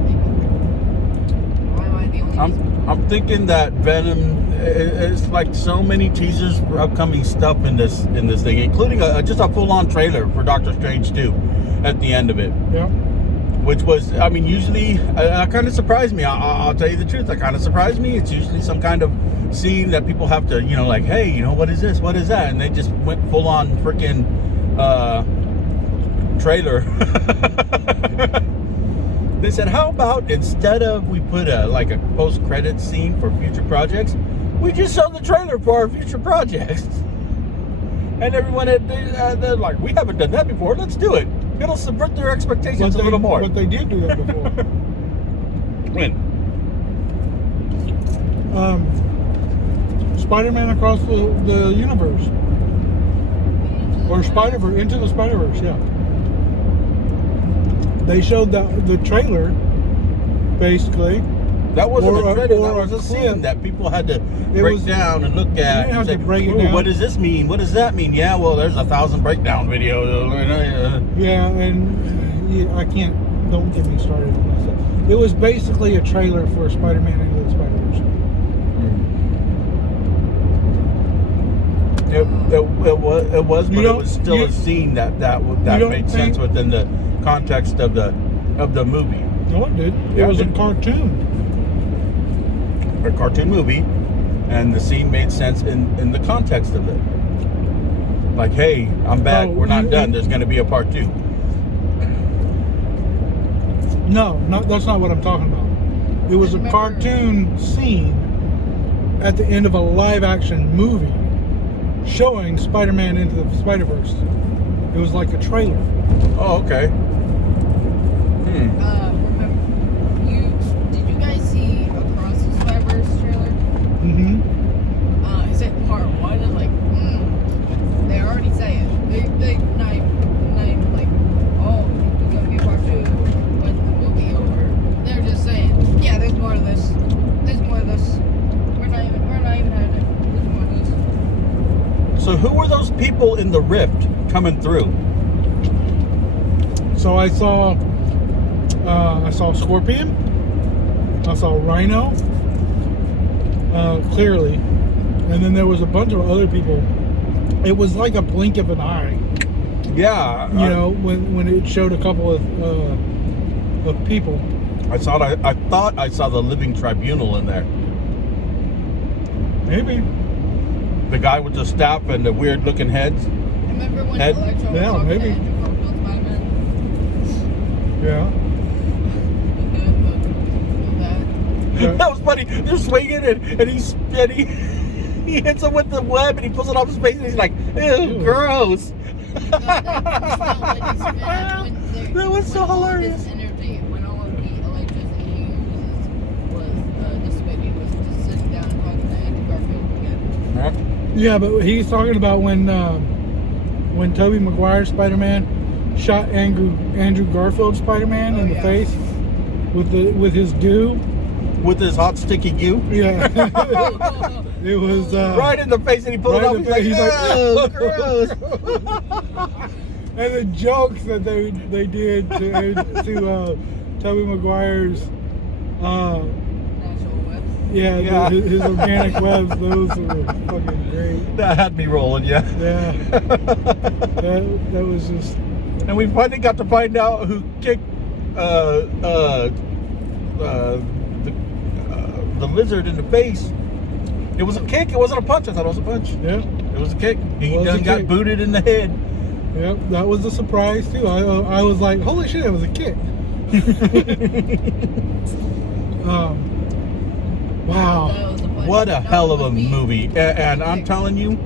Why am I the only one? I'm thinking that Venom. It's like so many teasers for upcoming stuff in this thing, including just a full-on trailer for Doctor Strange 2 at the end of it. Yeah. Which was, I mean, usually, kind of surprised me. I'll tell you the truth. That kind of surprised me. It's usually some kind of scene that people have to, you know, like, hey, you know, what is this? What is that? And they just went full on freaking trailer. They said, how about instead of we put a post-credit scene for future projects, we just show the trailer for our future projects. And everyone, they're like, we haven't done that before. Let's do it. It'll subvert their expectations a little more. But they did do that before. When? Spider-Man Across the Universe. Or Spider-Verse, Into the Spider-Verse, yeah. They showed the trailer, basically. That wasn't Or a a- trailer. or That was a a clip. scene that people had to It break was- down and look at. You didn't and have to say, break it "Ooh, down." what does this mean? What does that mean? Yeah, well, there's 1,000 breakdown videos. Yeah, and I can't. Don't get me started on this. It was basically a trailer for Spider-Man Into the Spider-Verse. It was, but You it don't- was still you- a scene that don't made sense think- within the context of the movie. No, it did. Yeah, It was it a did. cartoon. A cartoon movie, and the scene made sense in the context of it. Like, hey, I'm back. Oh, We're not you- done. There's going to be a part 2. No, that's not what I'm talking about. It was a Remember- cartoon scene at the end of a live-action movie showing Spider-Man Into the Spider-Verse. It was like a trailer. Oh, okay. Remember, did you guys see Across the Spider-Verse trailer? Mm-hmm. Is it part 1? And like, they already say it. They not even like, oh, it's gonna be part 2 when the movie over. They're just saying, yeah, there's more of this. There's more of this. We're not even having it. There's more of this. So who were those people in the rift coming through? So I saw Scorpion. I saw Rhino. Clearly, and then there was a bunch of other people. It was like a blink of an eye. Yeah. You know, when it showed a couple of people. I thought I saw the Living Tribunal in there. Maybe. The guy with the staff and the weird looking heads. Remember when Head? Electro was Yeah, talking maybe. to Andrew Garfield's Spider-Man? Yeah. Yeah. That was funny. They're swinging and he hits him with the web and he pulls it off his face and he's like, ew, gross. That was so hilarious. When all of the electricity he uses was dissipated, he was just sitting down and talking to Andrew Garfield again. Yeah, but he's talking about when Tobey Maguire's Spider-Man shot Andrew Garfield's Spider-Man in the face with his goo. With his hot sticky goo. Yeah. It was right in the face and he pulled it off. He's like, oh, gross. And the jokes that they did to Tobey Maguire's Natural webs. Yeah. his organic webs, those were fucking great. That had me rolling, yeah. Yeah. that was just. And we finally got to find out who kicked the lizard in the face. It was a kick. It wasn't a punch. I thought it was a punch. Yeah. It was a kick. He Was a done got kick. booted in the head. Yep, that was a surprise too. I was like, holy shit, it was a kick. Wow. That was funny. What a That hell of a was me. movie. And I'm telling you,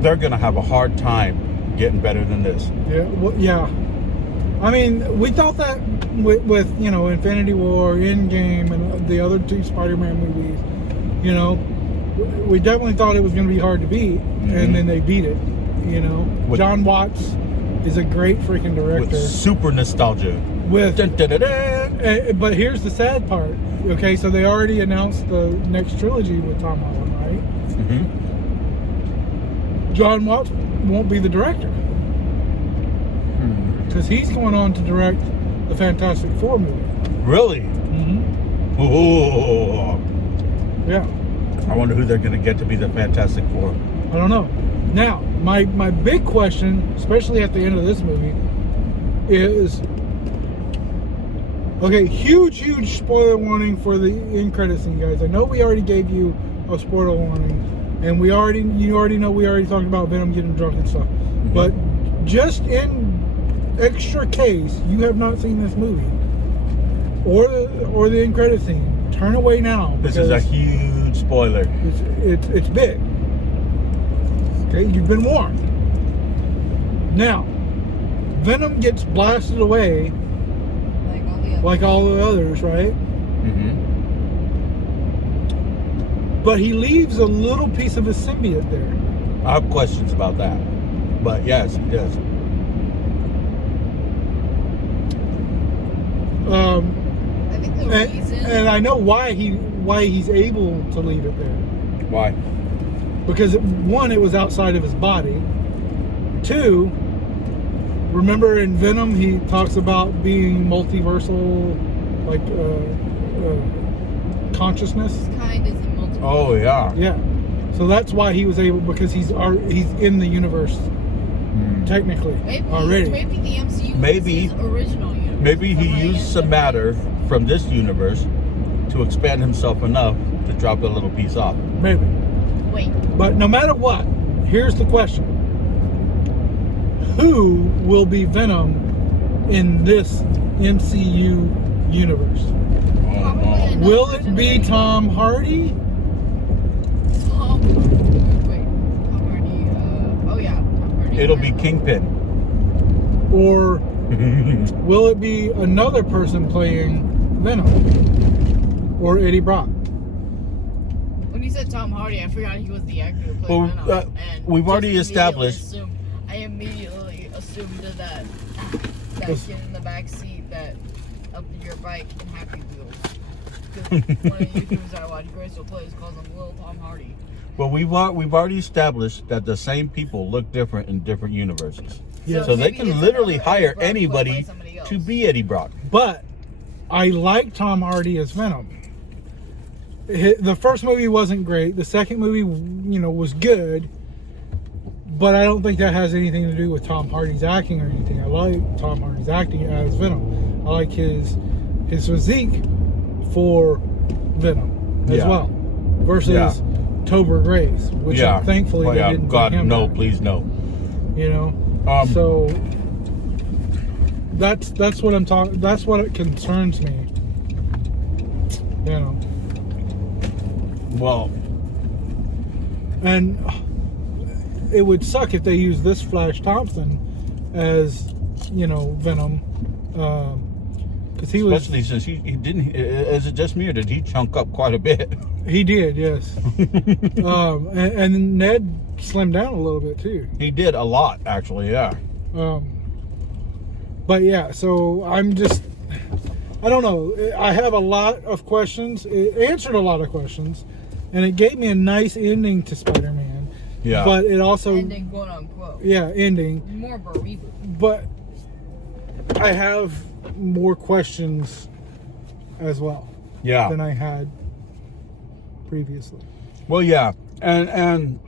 they're going to have a hard time getting better than this. Yeah, yeah. I mean, we thought that with you know, Infinity War, Endgame, and the other two Spider-Man movies, you know, we definitely thought it was going to be hard to beat, and then they beat it. You know, John Watts is a great freaking director. With super nostalgia. Dun, dun, dun, dun. But here's the sad part. Okay, so they already announced the next trilogy with Tom Holland, right? Mhm. John Watts won't be the director because he's going on to direct the Fantastic Four movie. Really? Mm-hmm. Oh. Yeah, I wonder who they're going to get to be the Fantastic Four. I don't know. Now, my big question, especially at the end of this movie, is okay. Huge spoiler warning for the end credit scene, guys. I know we already gave you a spoiler warning, and you already know we already talked about Venom getting drunk and stuff. But just in extra case you have not seen this movie or the end credit scene, turn away now. This is a huge spoiler. It's big. Okay, you've been warned. Now, Venom gets blasted away like all the others, right? Mm-hmm. But he leaves a little piece of his symbiote there. I have questions about that. But yes, he does. I think the reason. And I know why he's able to leave it there. Why? Because one, it was outside of his body. Two, remember in Venom he talks about being multiversal, like consciousness. Kind is in multiple. Oh yeah. Yeah. So that's why he was able, because he's in the universe technically already. Maybe the MCU Maybe- is his original universe. Maybe he From used the some end. matter from this universe to expand himself enough to drop a little piece off. Maybe. Wait. But no matter what, here's the question. Who will be Venom in this MCU universe? Probably another Will it version be of Tom Hardy? Tom Hardy. Oh yeah, Tom Hardy. It'll be Kingpin. Or will it be another person playing Venom? Or Eddie Brock? When you said Tom Hardy, I forgot he was the actor who played Well, Venom. And we've just already established- I immediately assumed that kid in the back seat of your bike in Happy Wheels. Because one of the YouTubers I watch, Grace Plays, calls him Little Tom Hardy. Well, we've already established that the same people look different in different universes. Yeah. So they maybe can it's literally another hire Eddie Brock played by anybody somebody else. to be Eddie Brock. But I like Tom Hardy as Venom. The first movie wasn't great. The second movie, was good. But I don't think that has anything to do with Tom Hardy's acting or anything. I like Tom Hardy's acting as Venom. I like his physique for Venom as well, versus Tober Grace, which thankfully they didn't. God, bring him no, back, please no. You know, so that's what I'm talking. That's what it concerns me. You know. Well, and it would suck if they used this Flash Thompson as, you know, Venom, because he was. Especially since he didn't. Is it just me, or did he chunk up quite a bit? He did, yes. And Ned slimmed down a little bit too. He did a lot, actually. Yeah. But yeah, so I'm just. I don't know. I have a lot of questions. It answered a lot of questions, and it gave me a nice ending to Spider-Man. Yeah. But it also Ending, quote unquote. Yeah, ending. More of a reboot. But I have more questions as well. Yeah. Than I had previously. Well, yeah, and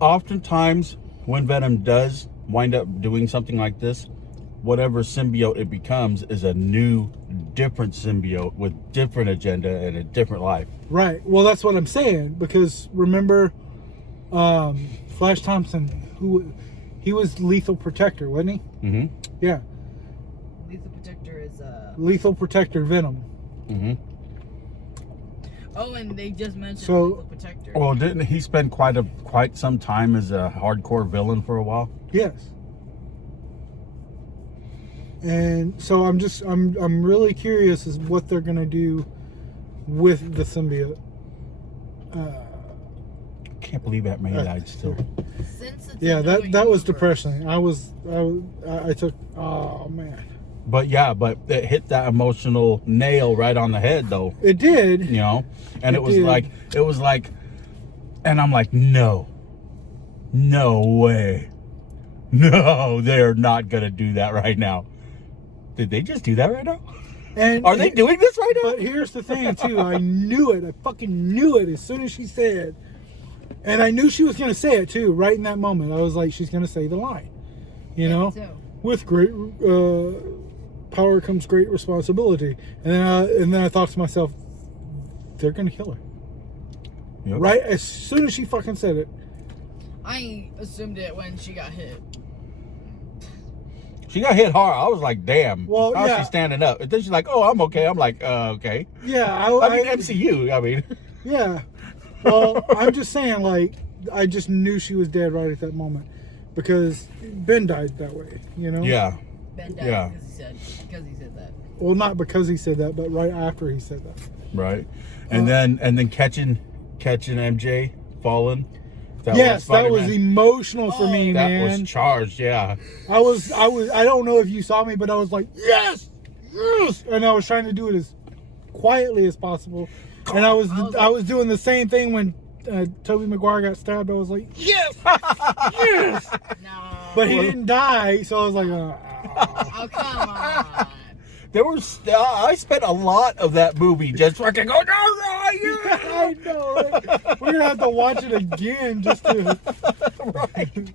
oftentimes when Venom does wind up doing something like this, whatever symbiote it becomes is a new, different symbiote with different agenda and a different life. Right. Well, that's what I'm saying, because remember, Flash Thompson, he was Lethal Protector, wasn't he? Mm-hmm. Yeah. Lethal Protector is Lethal Protector Venom. Mm-hmm. Oh, and they just mentioned So- Lethal Protector. Well, didn't he spend quite some time as a hardcore villain for a while? Yes. And so I'm really curious as what they're gonna do with the symbiote. Can't believe that man died still. Since it's Yeah, a that new was universe, depressing. I took, oh man. But yeah, but it hit that emotional nail right on the head, though. It did. You know, and It it was did. like, and I'm like, no way, no, they're not gonna do that right now. Did they just do that right now? And Are they doing this right now? But here's the thing too. I knew it. I fucking knew it as soon as she said, and I knew she was gonna say it too. Right in that moment, I was like, she's gonna say the line. You know, so. with great power comes great responsibility. And then I thought to myself, they're gonna kill her. Yep. Right as soon as she fucking said it. I assumed it when she got hit. She got hit hard. I was like, damn. Well, how's yeah. she standing up? And then she's like, oh, I'm okay. I'm like, okay. Yeah, I mean, MCU. I mean, yeah. Well, I'm just saying, like, I just knew she was dead right at that moment because Ben died that way, you know? yeah. Ben died Yeah. because he said that. Well, not because he said that, but right after he said that. Right. And then catching MJ falling. That was Spider-Man. emotional for me, That man. was charged, yeah. I don't know if you saw me, but I was like, yes, and I was trying to do it as quietly as possible. And I was doing the same thing when Tobey Maguire got stabbed. I was like, yes, yes. No. But he didn't die, so I was like, Oh, come on. I spent a lot of that movie just fucking going, I know. Right? We're gonna have to watch it again just to. right.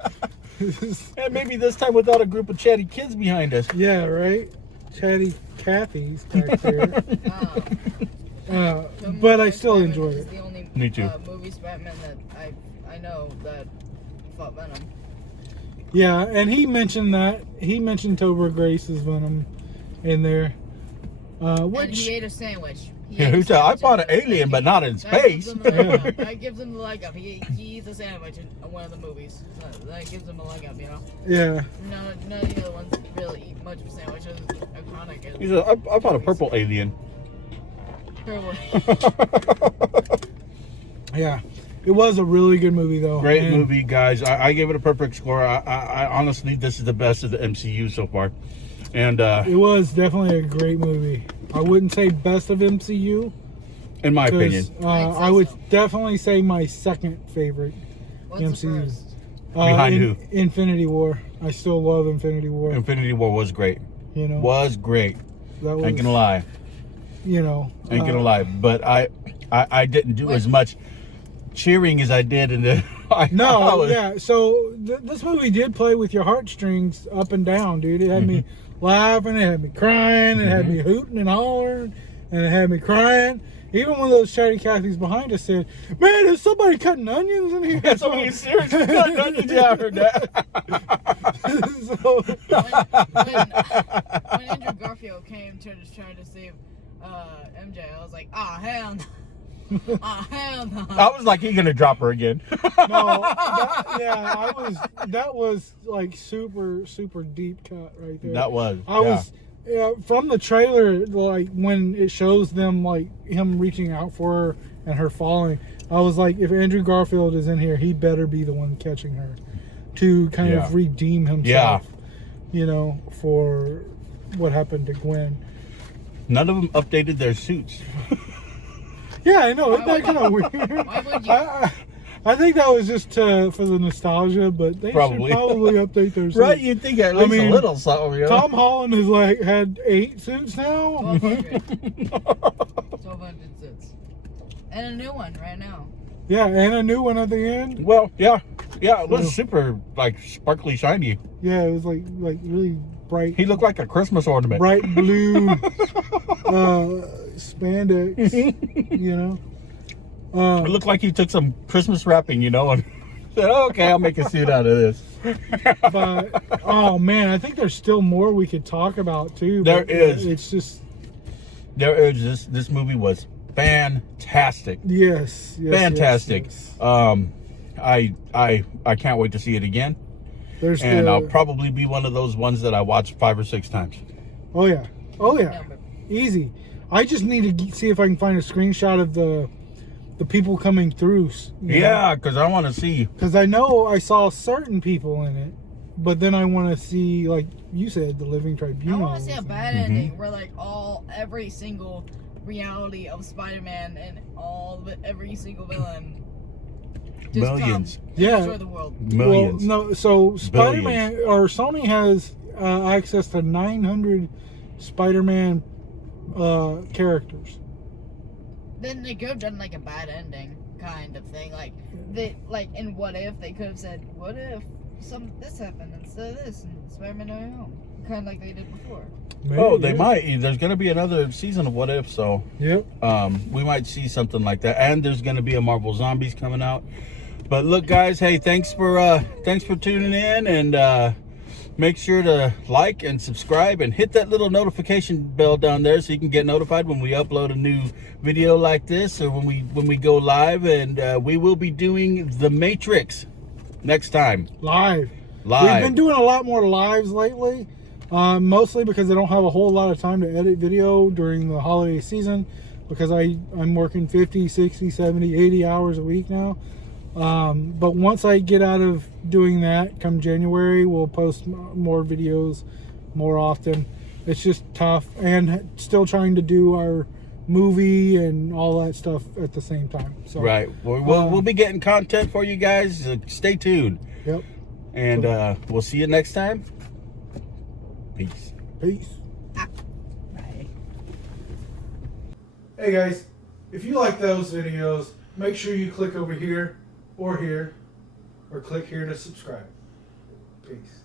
And maybe this time without a group of chatty kids behind us. Yeah, right. Chatty Cathy's back there. But I still enjoyed it. The only Me too. movie Batman that I know that fought Venom. Yeah, and he mentioned that. He mentioned Tober Grace's Venom in there. And Which he ate a sandwich. I fought an alien, but not in space. That gives him the leg up. He eats a sandwich in one of the movies. So that gives him a leg up, you know? yeah. None of the other ones really eat much of sandwiches. Iconic. He said, I fought a purple alien. Yeah. It was a really good movie though. Great And movie, guys. I gave it a perfect score. I honestly, this is the best of the MCU so far. And it was definitely a great movie. I wouldn't say best of MCU. in my opinion. I would definitely say my second favorite What's MCU. the first? Behind who? Infinity War. I still love Infinity War. Infinity War was great. You know, Was great. that was, Ain't gonna lie. You know, Ain't gonna lie. But I didn't do as much cheering as I did in the I know. Yeah. So this movie did play with your heartstrings up and down, dude. It had me laughing, it had me crying, it had me hooting and hollering, and it had me crying. Even one of those chatty Cathys behind us said, "Man, is somebody cutting onions in here?" Somebody seriously cutting onions. Yeah, I heard that. So, when Andrew Garfield came to just trying to save MJ, I was like, ah, hell no. Ah, hell no. I was like, he gonna drop her again. no, that was like super, super deep cut right there. That was. I was from the trailer, like when it shows them like him reaching out for her and her falling. I was like, if Andrew Garfield is in here, he better be the one catching her to kind of redeem himself. You know, for what happened to Gwen. None of them updated their suits. Yeah, I know. Isn't that kind of weird? Why would you? I think that was just for the nostalgia, but they should probably update their suits. Right? You'd think at least a little something. You know? Tom Holland has had 8 suits now. 1,200 suits. And a new one right now. Yeah, and a new one at the end. Well, yeah, it was super like sparkly, shiny. Yeah, it was like really bright. He looked like a Christmas ornament. Bright blue spandex, you know. It looked like he took some Christmas wrapping, you know, and said, oh, "Okay, I'll make a suit out of this." But oh man, I think there's still more we could talk about too. There is. It's just This movie was fantastic. Yes, Fantastic. Yes. I can't wait to see it again. And I'll probably be one of those ones that I watch 5 or 6 times. Oh yeah, easy. I just need to see if I can find a screenshot of the people coming through. Yeah, because I want to see. Because I know I saw certain people in it, but then I want to see, like you said, the Living Tribunal. I want to see a bad ending where like every single reality of Spider-Man and every single villain just Millions. come and Yeah. destroy the world. Millions. Well, no, so Spider-Man or Sony has access to 900 Spider-Man characters. Then they could have done like a bad ending kind of thing. Like in What If they could have said, what if this happened instead of this and Spider-Man No Way Home? Kind of like they did before. Maybe, they might. There's going to be another season of What If, so yep. We might see something like that. And there's going to be a Marvel Zombies coming out. But look, guys, hey, thanks for tuning in, and make sure to like and subscribe and hit that little notification bell down there so you can get notified when we upload a new video like this or when we go live. And we will be doing The Matrix next time. Live. We've been doing a lot more lives lately, mostly because I don't have a whole lot of time to edit video during the holiday season, because I'm working 50, 60, 70, 80 hours a week now. But once I get out of doing that, come January, we'll post more videos more often. It's just tough, and still trying to do our movie and all that stuff at the same time. So right. We'll be getting content for you guys. Stay tuned. Yep. And we'll see you next time. Peace. Bye. Hey guys, if you like those videos, make sure you click over here or click here to subscribe. Peace.